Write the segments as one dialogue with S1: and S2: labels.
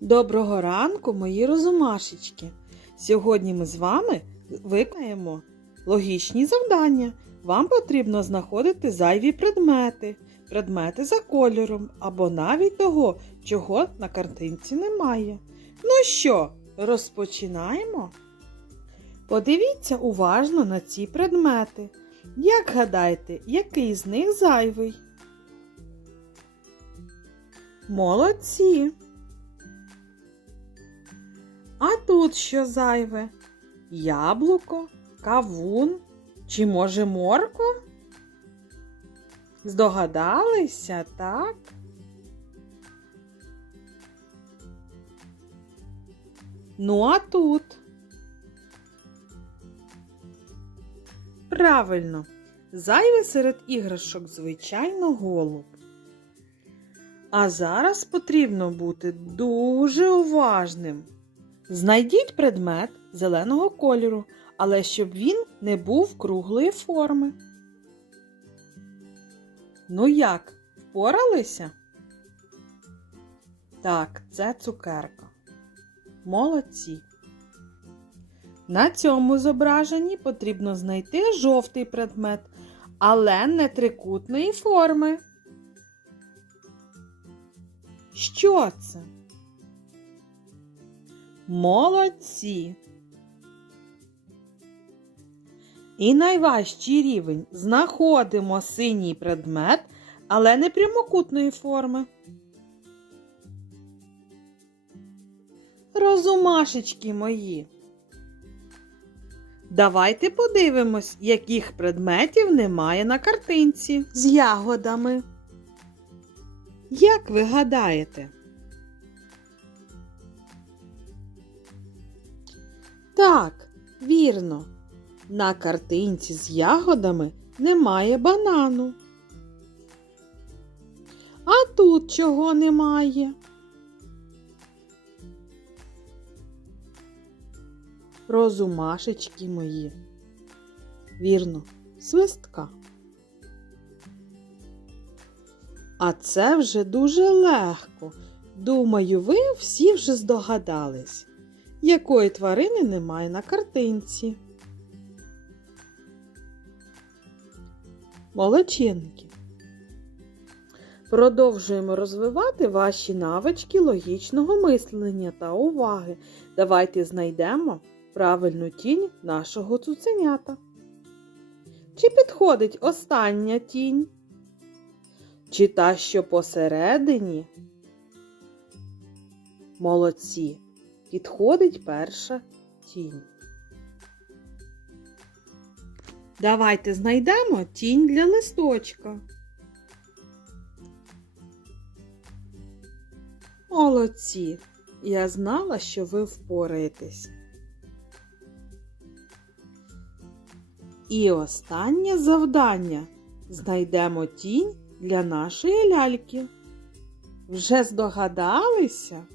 S1: Доброго ранку, мої розумашечки! Сьогодні ми з вами виконаємо логічні завдання. Вам потрібно знаходити зайві предмети, предмети за кольором або навіть того, чого на картинці немає. Ну що, розпочинаємо? Подивіться уважно на ці предмети. Як гадаєте, який з них зайвий? Молодці! Тут що зайве? Яблуко, кавун чи, може, морква? Здогадалися, так? Ну, а тут? Правильно, зайве серед іграшок, звичайно, голуб. А зараз потрібно бути дуже уважним. Знайдіть предмет зеленого кольору, але щоб він не був круглої форми. Ну як, впоралися? Так, це цукерка. Молодці. На цьому зображенні потрібно знайти жовтий предмет, але не трикутної форми. Що це? Молодці. І найважчий рівень знаходимо синій предмет, але не прямокутної форми. Розумашечки мої. Давайте подивимось, яких предметів немає на картинці з ягодами. Як ви гадаєте? Так, вірно. На картинці з ягодами немає банану. А тут чого немає? Розумашечки мої. Вірно, свистка. А це вже дуже легко. Думаю, ви всі вже здогадались, якої тварини немає на картинці. Молодчинки. Продовжуємо розвивати ваші навички логічного мислення та уваги. Давайте знайдемо правильну тінь нашого цуценята. Чи підходить остання тінь? Чи та, що посередині? Молодці. Підходить перша тінь. Давайте знайдемо тінь для листочка. Молодці. Я знала, що ви впораєтесь. І останнє завдання. Знайдемо тінь для нашої ляльки. Вже здогадалися?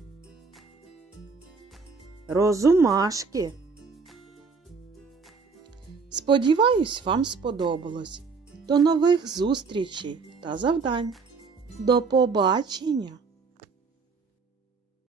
S1: Розумашки. Сподіваюсь, вам сподобалось. До нових зустрічей та завдань. До побачення!